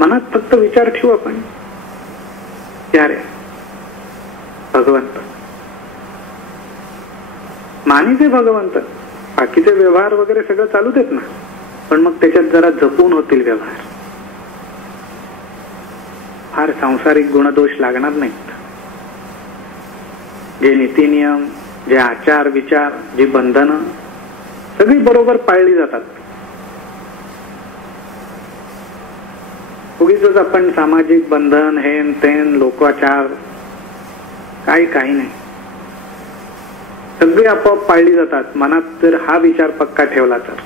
मनात फक्त विचार ठेवू आपण, अरे भगवंत, मानीचे भगवंत. बाकीचे व्यवहार वगैरे सगळं चालू देत ना, पण मग त्याच्यात जरा जपून होतील व्यवहार. फार सांसारिक गुणदोष लागणार नाहीत. जे नीती नियम, जे आचार विचार, जी बंधनं सगळी बरोबर पाळली जातात. उगीच आपण सामाजिक बंधन, हेन तेन, लोकाचार, काही नाही, सगळी आपोआप पाळली जातात मनात जर हा विचार पक्का ठेवला तर.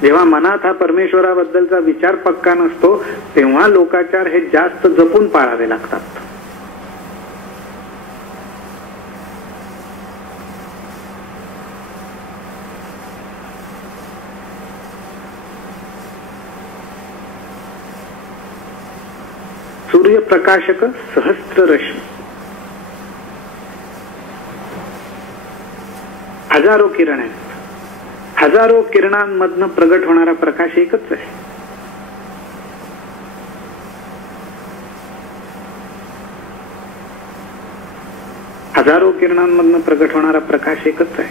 जेव्हा मनात हा परमेश्वराबद्दलचा विचार पक्का नसतो तेव्हा लोकाचार हे जास्त जपून पाळावे लागतात. सूर्यप्रकाशक सहस्त्र रश्मी, हजारो किरण आहेत. हजारो किरणांमधनं प्रगट होणारा प्रकाश एकच आहे. हजारो किरणांमधनं प्रगट होणारा प्रकाश एकच आहे,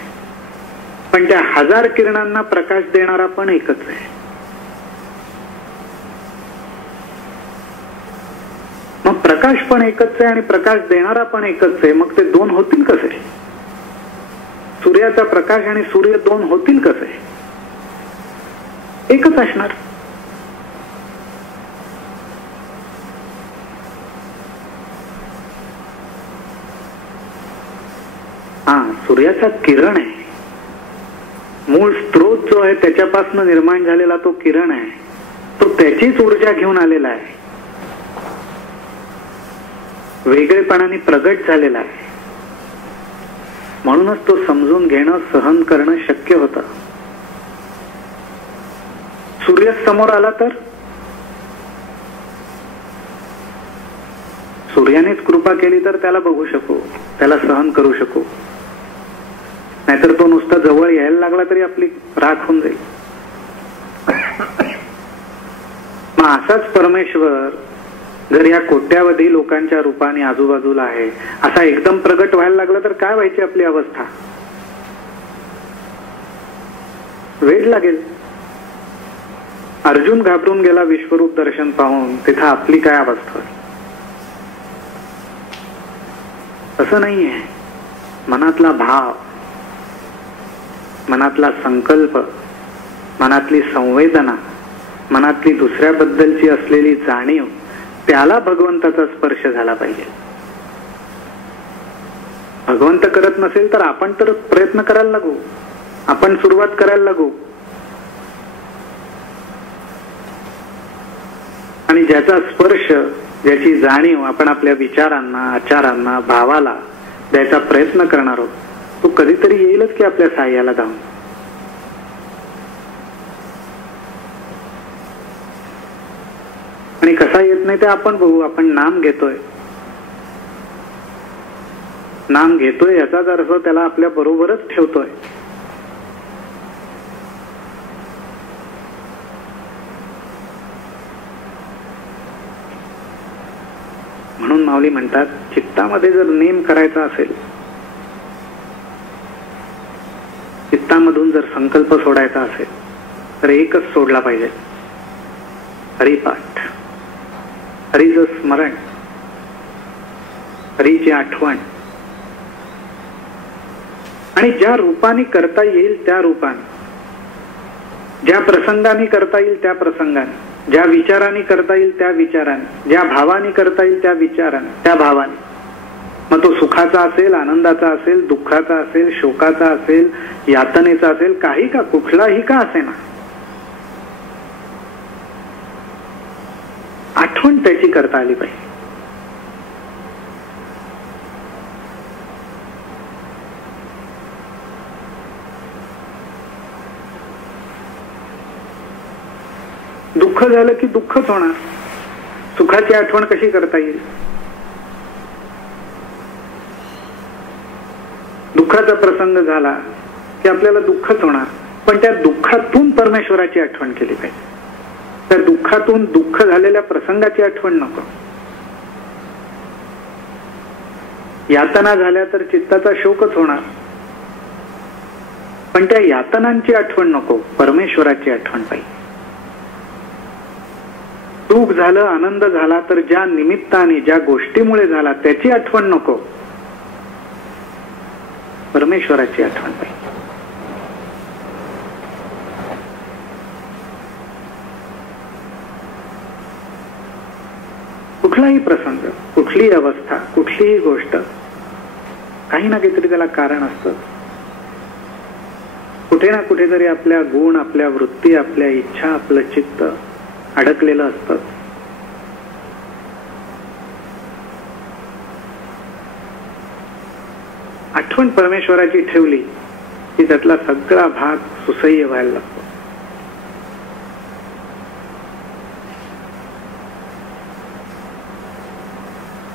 पण त्या 1000 किरणांना प्रकाश देणारा पण एकच आहे. मग प्रकाश पण एकच आहे आणि प्रकाश देणारा पण एकच आहे. मग ते दोन होतील कसे? सूर्याचा प्रकाश आणि सूर्य दोन होतील कसे? एकच असणार. सूर्याचा किरण आहे, मूळ स्त्रोत जो आहे त्याच्यापासून निर्माण झालेला तो किरण आहे, तो त्याचीच ऊर्जा घेऊन आलेला आहे, वेगळेपणाने प्रगट झालेला आहे. म्हणूनच तो समजून घेणं, सहन करणं शक्य होतं. सूर्य समोर आला तर सूर्यानेच कृपा केली तर त्याला बघू शकू, त्याला सहन करू शकू. नाहीतर तो नुसता जवळ यायला लागला तरी आपली राख होऊन जाईल. मग असाच परमेश्वर जर या कोट्यावधी लोकांच्या रूपाने आजूबाजूला आहे, असा एकदम प्रगट व्हायला लागला तर काय व्हायची आपली अवस्था? वेळ लागेल. अर्जुन घाबरून गेला विश्वरूप दर्शन पाहून, तिथं आपली काय अवस्था? तसं नाहीये. मनातला भाव, मनातला संकल्प, मनातली संवेदना, मनातली दुसऱ्याबद्दलची असलेली जाणीव, त्याला भगवंताचा स्पर्श झाला पाहिजे. भगवंत करत नसेल तर आपण तर प्रयत्न करायला लागू, आपण सुरुवात करायला लागू. आणि ज्याचा स्पर्श, ज्याची जाणीव आपण आपल्या विचारांना, आचारांना, भावाला द्यायचा प्रयत्न करणार आहोत, तो कधीतरी येईलच की आपल्या सहाय्याला धावून. आणि कसा येत नाही ते आपण बघू. आपण नाम घेतोय, नाम घेतोय याचाच अर्थ त्याला आपल्या बरोबरच ठेवतोय. म्हणून माऊली म्हणतात, चित्तामध्ये जर नेम करायचा असेल, चित्तामधून जर संकल्प सोडायचा असेल तर एकच सोडला पाहिजे, हरिपाठ, हरीचं स्मरण, हरीची आठवण. आणि ज्या रूपाने करता येईल त्या रूपाने, ज्या प्रसंगाने करता येईल त्या प्रसंगाने, ज्या विचाराने करता येईल त्या विचाराने, ज्या भावाने करता येईल त्या विचाराने, त्या भावाने. मग तो सुखाचा असेल, आनंदाचा असेल, दुःखाचा असेल, शोकाचा असेल, यातनेचा असेल, काही का, कुठलाही का असेना, आठवण त्याची करता आली पाहिजे. दुःख झालं की दुःखच होणार. सुखाची आठवण कशी करता येईल? दुःखाचा प्रसंग झाला की आपल्याला दुःखच होणार, पण त्या दुःखातून परमेश्वराची आठवण केली पाहिजे. त्या दुःखातून दुःख झालेल्या प्रसंगाची आठवण नको. यातना झाल्या तर चित्ताचा शोकच होणार, पण त्या यातनांची आठवण नको, परमेश्वराची आठवण पाहिजे. दुःख झालं, आनंद झाला तर ज्या निमित्ताने, ज्या गोष्टीमुळे झाला त्याची आठवण नको, परमेश्वराची आठवण पाहिजे. कुठलाही प्रसंग, कुठलीही अवस्था, कुठलीही गोष्ट, काही ना काहीतरी त्याला कारण असतं. कुठे ना कुठेतरी आपल्या गुण, आपल्या वृत्ती, आपल्या इच्छा, आपलं चित्त अडकलेलं असतं. आठवण परमेश्वराची ठेवली की त्यातला सगळा भाग सुसह्य व्हायला लागतो.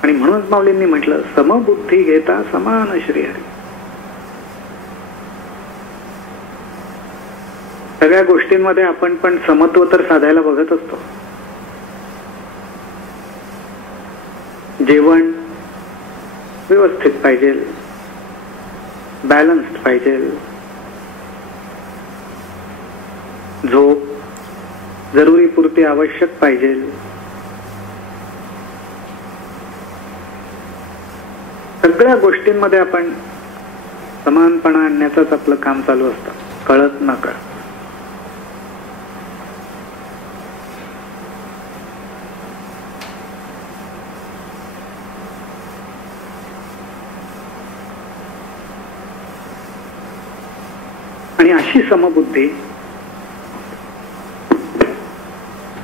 आणि म्हणूनच माऊलींनी म्हटलं, समबुद्धी घेता समान श्रीहरी. सगळ्या गोष्टींमध्ये आपण पण समत्व तर साधायला बघत असतो. जेवण व्यवस्थित पाहिजे, बॅलन्स्ड पाहिजे. झोप जरुरी पुरती आवश्यक पाहिजे. सगळ्या गोष्टींमध्ये आपण समानपणा आणण्याचंच आपलं काम चालू असतं, कळत न कळत. आणि अशी समबुद्धी,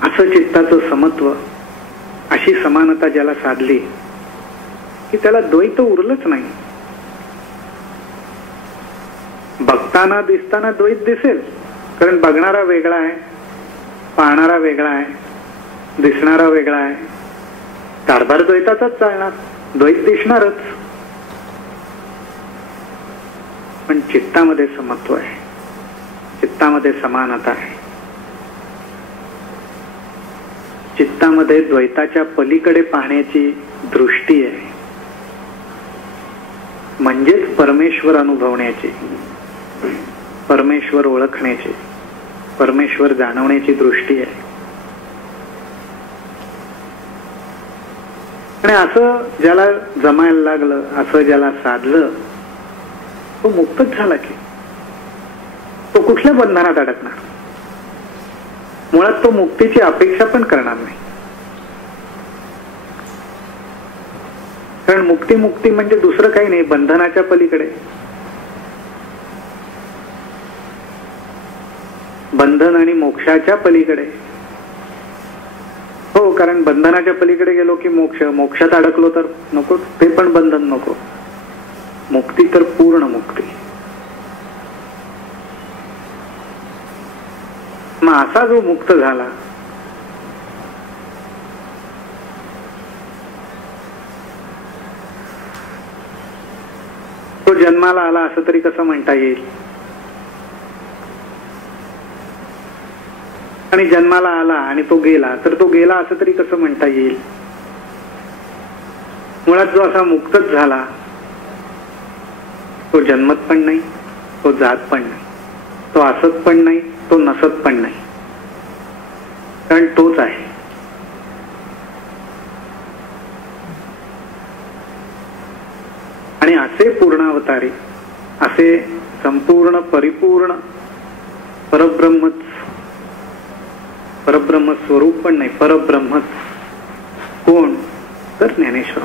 असं चित्ताचं समत्व, अशी समानता ज्याला साधली की त्याला द्वैत उरलंच नाही. बघताना दिसताना द्वैत दिसेल, कारण बघणारा वेगळा आहे, पाहणारा वेगळा आहे, दिसणारा वेगळा आहे. कारभार द्वैताचाच चालणार, द्वैत दिसणारच. पण चित्तामध्ये समत्व आहे, चित्तामध्ये समानता आहे, चित्तामध्ये द्वैताच्या पलीकडे पाहण्याची दृष्टी आहे. म्हणजेच परमेश्वर अनुभवण्याची, परमेश्वर ओळखण्याची, परमेश्वर जाणवण्याची दृष्टी आहे. आणि असं ज्याला जमायला लागलं, असं ज्याला साधलं, तो मुक्तच झाला की तो कुठल्या बंधनात अडकणार. मुळात तो मुक्तीची अपेक्षा पण करणार नाही. कारण मुक्ती मुक्ती म्हणजे दुसरं काही नाही, बंधनाच्या पलीकडे. बंधन आणि मोक्षाच्या पलीकडे. हो, कारण बंधनाच्या पलीकडे गेलो की मोक्ष, मोक्षात अडकलो तर नको, ते पण बंधन नको. मुक्ती तर पूर्ण मुक्ती. मग असा जो मुक्त झाला, तो जन्माला आला असं तरी कसं म्हणता येईल. आणि जन्माला आला आणि तो गेला, तर तो गेला असं तरी कसं म्हणता येईल. मुळात जो असा मुक्तच झाला, तो जन्मत पण नाही, तो जात पण नाही, तो असत पण नाही, तो नसत पण नाही, कारण तोच आहे. आणि असे पूर्णावतारी, असे संपूर्ण परिपूर्ण परब्रह्मच, परब्रह्म स्वरूप पण नाही, परब्रह्मच कोण, तर ज्ञानेश्वर.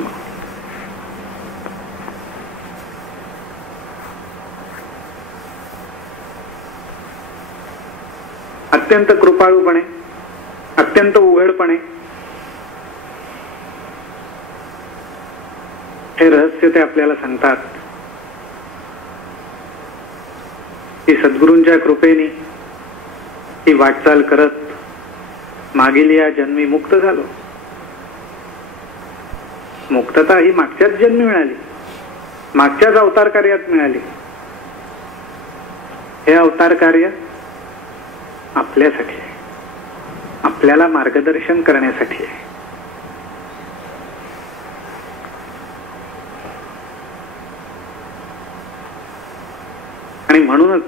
अत्यंत कृपाळूपणे, अत्यंत उघडपणे हे रहस्य ते आपल्याला सांगतात की सद्गुरूंच्या कृपेने ही वाटचाल करत मागील या जन्मी मुक्त झालो. मुक्तता ही मागच्याच जन्मी मिळाली, मागच्याच अवतार कार्यात मिळाली. हे अवतार कार्य आपल्यासाठी आहे, आपल्याला मार्गदर्शन करण्यासाठी आहे. आणि म्हणूनच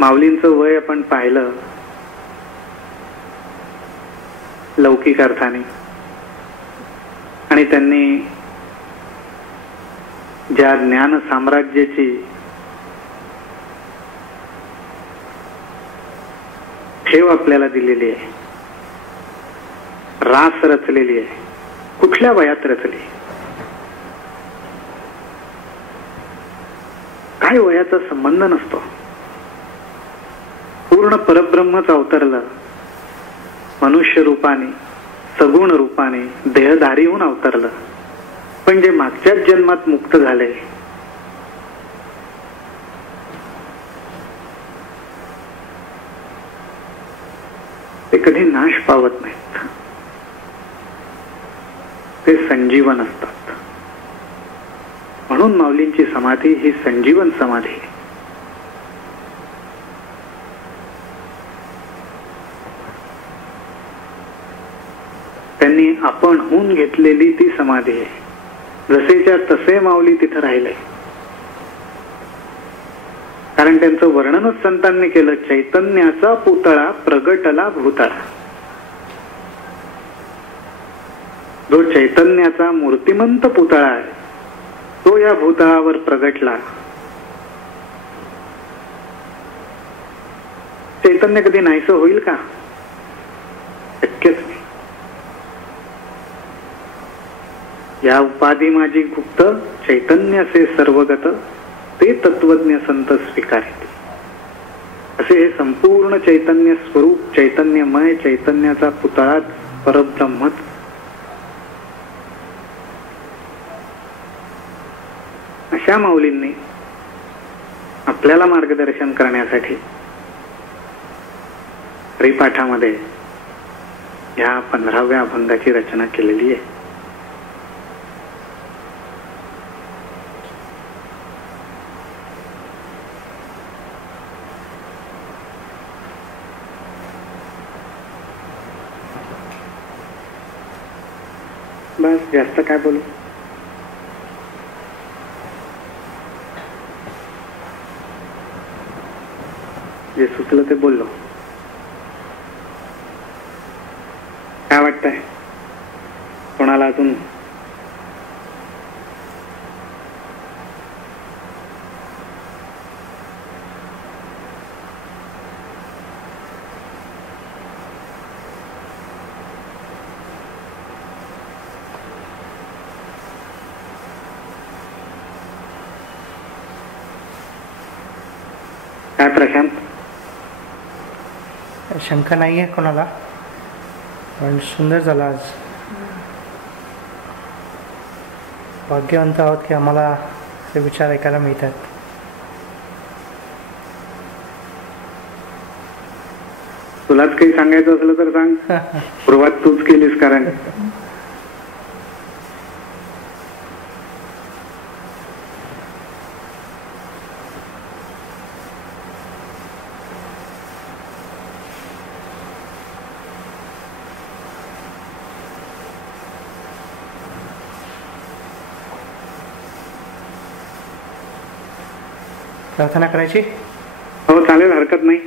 माऊलींचं वय आपण पाहिलं लौकिक अर्थाने, आणि त्यांनी ज्या ज्ञान साम्राज्याची ठेव आपल्याला दिलेली आहे, रास रचलेली आहे, कुठल्या वयात रचली, काय वयाचा संबंध नसतो. पूर्ण परब्रह्मच अवतरलं, मनुष्य रूपाने, सगुण रूपाने, देहधारी होऊन अवतरलं. पण जे मागच्याच जन्मात मुक्त झाले, ते कधी नाश पावत नाहीत, ते संजीवन असतात. म्हणून माऊलींची समाधी ही संजीवन समाधी आहे. त्यांनी आपण होऊन घेतलेली ती समाधी आहे. जसेच्या तसे माऊली तिथं राहिले. कारण त्यांचं वर्णनच संतांनी केलं, चैतन्याचा पुतळा प्रगटला भूतळा. जो चैतन्याचा मूर्तिमंत पुतळा आहे तो या भूतळावर प्रगटला. चैतन्य कधी नाहीसं होईल का? शक्यच नाही. या उपाधी माझी गुप्त, चैतन्याचे सर्वगत, ते तत्वज्ञ संत स्वीकारित. असे हे संपूर्ण चैतन्य स्वरूप, चैतन्यमय, चैतन्याचा पुतळाच परब्रह्मच. अशा माऊलींनी आपल्याला मार्गदर्शन करण्यासाठी हरिपाठामध्ये या 15व्या अभंगाची रचना केलेली आहे. बस, जास्त काय बोलू. जे सुचलं ते बोललो. काय वाटतंय कोणाला अजून? काय प्रशांत? शंका नाही आहे कोणाला, पण सुंदर झाला आज. भाग्यवंत आहोत की आम्हाला ते विचार ऐकायला मिळतात. तुलाच काही सांगायचं असलं तर सांग. सुरुवात तूच केलीस. कारण प्रार्थना करायची. हो चालेल, हरकत नाही.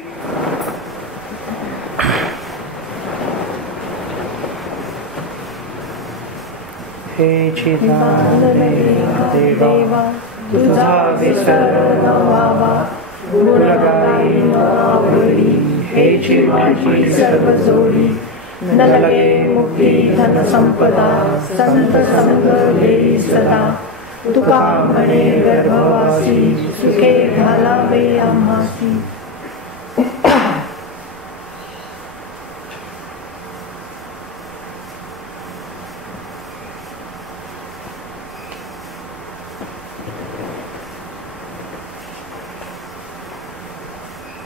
हे चिदानंद देवा, तुझा विसर न व्हावा, गुण गायी आवडी, हेची माझी सर्व जोडी. न लगे मुक्ती धन संपदा, संत संग देई सदा. तुका म्हणे गर्भवासी, सुखे घालावे आम्हासी.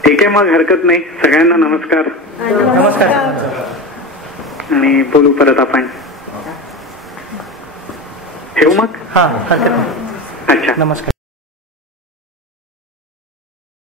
ठीक आहे, मग हरकत नाही. सगळ्यांना नमस्कार. नमस्कार. आणि बोलू परत आपण. ठेवू मग? हां, हरकत नाही. अच्छा, नमस्कार.